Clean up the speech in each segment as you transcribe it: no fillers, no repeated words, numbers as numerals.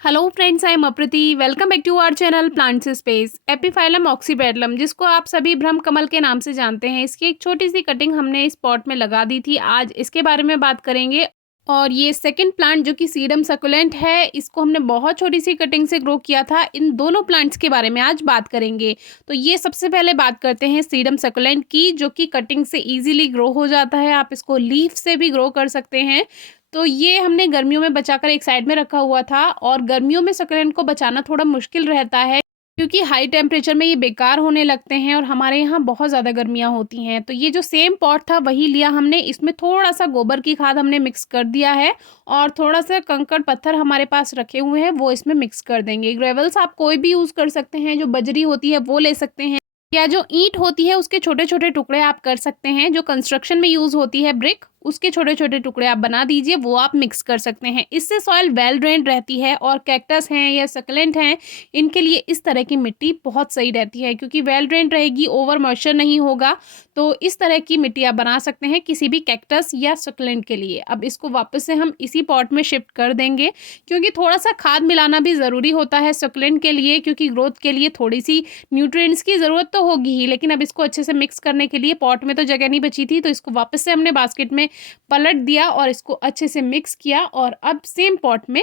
Hello friends, I am Apriti. Welcome back to our channel plants space. Epiphyllum oxypetalum, जिसको आप सभी ब्रह्म कमल के नाम से जानते हैं, इसकी एक छोटी सी कटिंग हमने इस पॉट में लगा दी थी। आज इसके बारे में बात करेंगे। और ये सेकंड प्लांट जो कि सीडम सकुलेंट है, इसको हमने बहुत छोटी सी कटिंग से ग्रो किया था। इन दोनों प्लांट्स के बारे में आज बात करेंगे। तो ये सबसे पहले बात करते हैं सीडम सकुलेंट की, जो कि कटिंग से इजीली ग्रो हो जाता है। आप इसको लीफ से भी ग्रो कर सकते हैं। तो ये हमने गर्मियों में बचाकर एक साइड में रखा हुआ था, और गर्मियों में सकुलेंट को बचाना थोड़ा मुश्किल रहता है, क्योंकि हाई टेम्परेचर में ये बेकार होने लगते हैं और हमारे यहाँ बहुत ज़्यादा गर्मियाँ होती हैं। तो ये जो सेम पॉट था वही लिया हमने, इसमें थोड़ा सा गोबर की खाद हमने मिक्स कर दिया है, और थोड़ा सा कंकड़ पत्थर हमारे पास रखे हुए हैं वो इसमें मिक्स कर देंगे। ग्रेवल्स आप कोई भी यूज़ कर सकते हैं, जो बजरी होती है वो ले सकते हैं, या जो ईंट होती है उसके छोटे छोटे टुकड़े आप कर सकते हैं। जो कंस्ट्रक्शन में यूज़ होती है ब्रिक, उसके छोटे छोटे टुकड़े आप बना दीजिए, वो आप मिक्स कर सकते हैं। इससे सॉइल वेल ड्रेन्ड रहती है, और कैक्टस हैं या सकलेंट हैं, इनके लिए इस तरह की मिट्टी बहुत सही रहती है, क्योंकि वेल ड्रेन्ड रहेगी, ओवर मॉइस्चर नहीं होगा। तो इस तरह की मिट्टी आप बना सकते हैं किसी भी कैक्टस या सकलेंट के लिए। अब इसको वापस से हम इसी पॉट में शिफ्ट कर देंगे, क्योंकि थोड़ा सा खाद मिलाना भी ज़रूरी होता है सकलेंट के लिए, क्योंकि ग्रोथ के लिए थोड़ी सी न्यूट्रिएंट्स की ज़रूरत तो होगी ही। लेकिन अब इसको अच्छे से मिक्स करने के लिए पॉट में तो जगह नहीं बची थी, तो इसको वापस से हमने बास्केट में पलट दिया और इसको अच्छे से मिक्स किया, और अब सेम पॉट में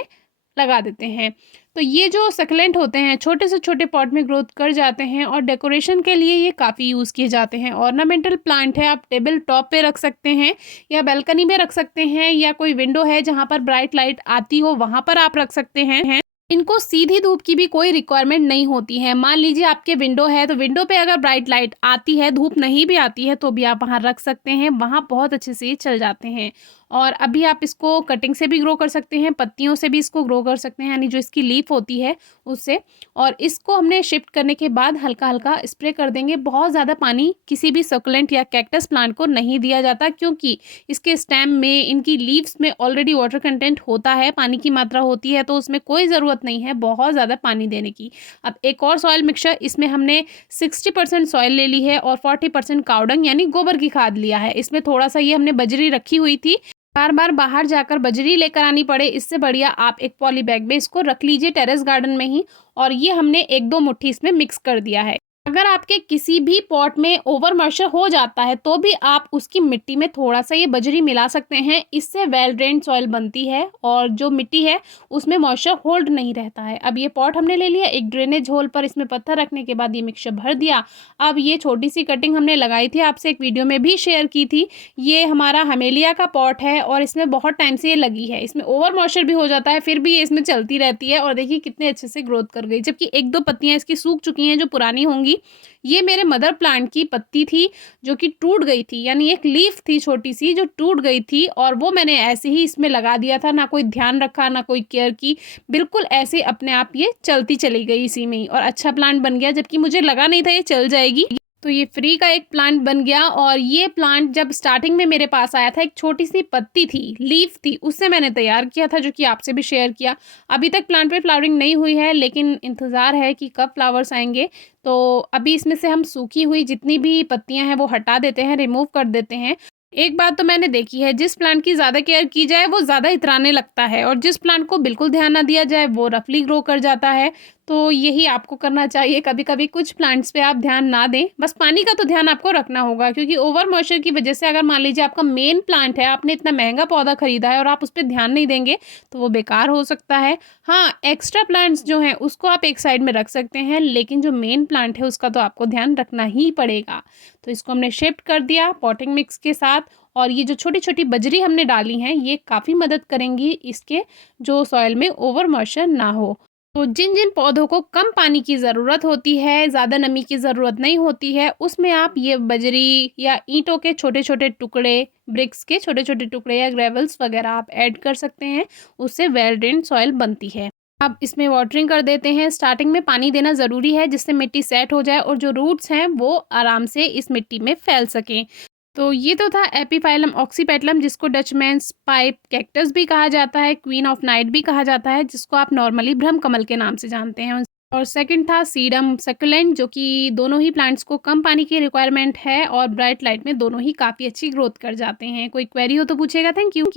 लगा देते हैं। तो ये जो सकलेंट होते हैं छोटे से छोटे पॉट में ग्रोथ कर जाते हैं, और डेकोरेशन के लिए ये काफ़ी यूज़ किए जाते हैं। ऑर्नामेंटल प्लांट है, आप टेबल टॉप पे रख सकते हैं, या बालकनी में रख सकते हैं, या कोई विंडो है जहाँ पर ब्राइट लाइट आती हो वहाँ पर आप रख सकते हैं। इनको सीधी धूप की भी कोई रिक्वायरमेंट नहीं होती है। मान लीजिए आपके विंडो है, तो विंडो पे अगर ब्राइट लाइट आती है, धूप नहीं भी आती है, तो भी आप वहाँ रख सकते हैं, वहाँ बहुत अच्छे से ये चल जाते हैं। और अभी आप इसको कटिंग से भी ग्रो कर सकते हैं, पत्तियों से भी इसको ग्रो कर सकते हैं, यानी जो इसकी लीफ होती है उससे। और इसको हमने शिफ्ट करने के बाद हल्का हल्का स्प्रे कर देंगे। बहुत ज़्यादा पानी किसी भी सकुलेंट या कैक्टस प्लांट को नहीं दिया जाता, क्योंकि इसके स्टेम में, इनकी लीव्स में ऑलरेडी वाटर कंटेंट होता है, पानी की मात्रा होती है, तो उसमें कोई ज़रूरत नहीं है बहुत ज़्यादा पानी देने की। अब एक और सॉइल मिक्सचर, इसमें हमने 60% सॉइल ले ली है और 40% कावडंग यानी गोबर की खाद लिया है। इसमें थोड़ा सा ये हमने बजरी रखी हुई थी, बार बार बाहर जाकर बजरी लेकर आनी पड़े, इससे बढ़िया आप एक पॉली बैग में इसको रख लीजिए टेरेस गार्डन में ही। और ये हमने 1-2 मुट्ठी इसमें मिक्स कर दिया है। अगर आपके किसी भी पॉट में ओवर मॉइस्चर हो जाता है, तो भी आप उसकी मिट्टी में थोड़ा सा ये बजरी मिला सकते हैं। इससे वेल ड्रेन्ड सॉइल बनती है, और जो मिट्टी है उसमें मॉइस्चर होल्ड नहीं रहता है। अब ये पॉट हमने ले लिया, एक ड्रेनेज होल पर इसमें पत्थर रखने के बाद ये मिक्सचर भर दिया। अब ये छोटी सी कटिंग हमने लगाई थी, आपसे एक वीडियो में भी शेयर की थी। ये हमारा हमेलिया का पॉट है, और इसमें बहुत टाइम से ये लगी है। इसमें ओवर मॉइस्चर भी हो जाता है, फिर भी ये इसमें चलती रहती है, और देखिए कितने अच्छे से ग्रोथ कर गई। जबकि 1-2 पत्तियां इसकी सूख चुकी हैं जो पुरानी होंगी। ये मेरे मदर प्लांट की पत्ती थी जो कि टूट गई थी, यानी एक लीफ थी छोटी सी जो टूट गई थी, और वो मैंने ऐसे ही इसमें लगा दिया था। ना कोई ध्यान रखा, ना कोई केयर की, बिल्कुल ऐसे अपने आप ये चलती चली गई इसी में ही, और अच्छा प्लांट बन गया। जबकि मुझे लगा नहीं था ये चल जाएगी। तो ये फ्री का एक प्लांट बन गया। और ये प्लांट जब स्टार्टिंग में मेरे पास आया था, एक छोटी सी पत्ती थी, लीफ थी, उससे मैंने तैयार किया था, जो कि आपसे भी शेयर किया। अभी तक प्लांट पे फ्लावरिंग नहीं हुई है, लेकिन इंतज़ार है कि कब फ्लावर्स आएंगे। तो अभी इसमें से हम सूखी हुई जितनी भी पत्तियां हैं वो हटा देते हैं, रिमूव कर देते हैं। एक बात तो मैंने देखी है, जिस प्लांट की ज़्यादा केयर की जाए वो ज़्यादा इतराने लगता है, और जिस प्लांट को बिल्कुल ध्यान ना दिया जाए वो रफली ग्रो कर जाता है। तो यही आपको करना चाहिए। कभी कभी कुछ प्लांट्स पे आप ध्यान ना दें, बस पानी का तो ध्यान आपको रखना होगा, क्योंकि ओवर मॉइस्चर की वजह से अगर मान लीजिए आपका मेन प्लांट है, आपने इतना महंगा पौधा खरीदा है और आप उस पर ध्यान नहीं देंगे, तो वो बेकार हो सकता है। हाँ, एक्स्ट्रा प्लांट्स जो हैं उसको आप एक साइड में रख सकते हैं, लेकिन जो मेन प्लांट है उसका तो आपको ध्यान रखना ही पड़ेगा। तो इसको हमने शिफ्ट कर दिया पॉटिंग मिक्स के साथ, और ये जो छोटी छोटी बजरी हमने डाली हैं ये काफ़ी मदद करेंगी इसके जो सॉइल में ओवर मॉइस्चर ना हो। तो जिन जिन पौधों को कम पानी की ज़रूरत होती है, ज़्यादा नमी की ज़रूरत नहीं होती है, उसमें आप ये बजरी या ईंटों के छोटे छोटे टुकड़े, ब्रिक्स के छोटे छोटे टुकड़े या ग्रेवल्स वगैरह आप ऐड कर सकते हैं। उससे वेल ड्रेन्ड सॉइल बनती है। अब इसमें वाटरिंग कर देते हैं। स्टार्टिंग में पानी देना ज़रूरी है, जिससे मिट्टी सेट हो जाए और जो रूट्स हैं वो आराम से इस मिट्टी में फैल सकें। तो ये तो था एपीफाइलम ऑक्सीपेटलम, जिसको डचमैन्स पाइप कैक्टस भी कहा जाता है, क्वीन ऑफ नाइट भी कहा जाता है, जिसको आप नॉर्मली ब्रह्म कमल के नाम से जानते हैं। और सेकंड था सीडम सकुलेंट, जो कि दोनों ही प्लांट्स को कम पानी की रिक्वायरमेंट है, और ब्राइट लाइट में दोनों ही काफ़ी अच्छी ग्रोथ कर जाते हैं। कोई क्वेरी हो तो पूछेगा। Thank you.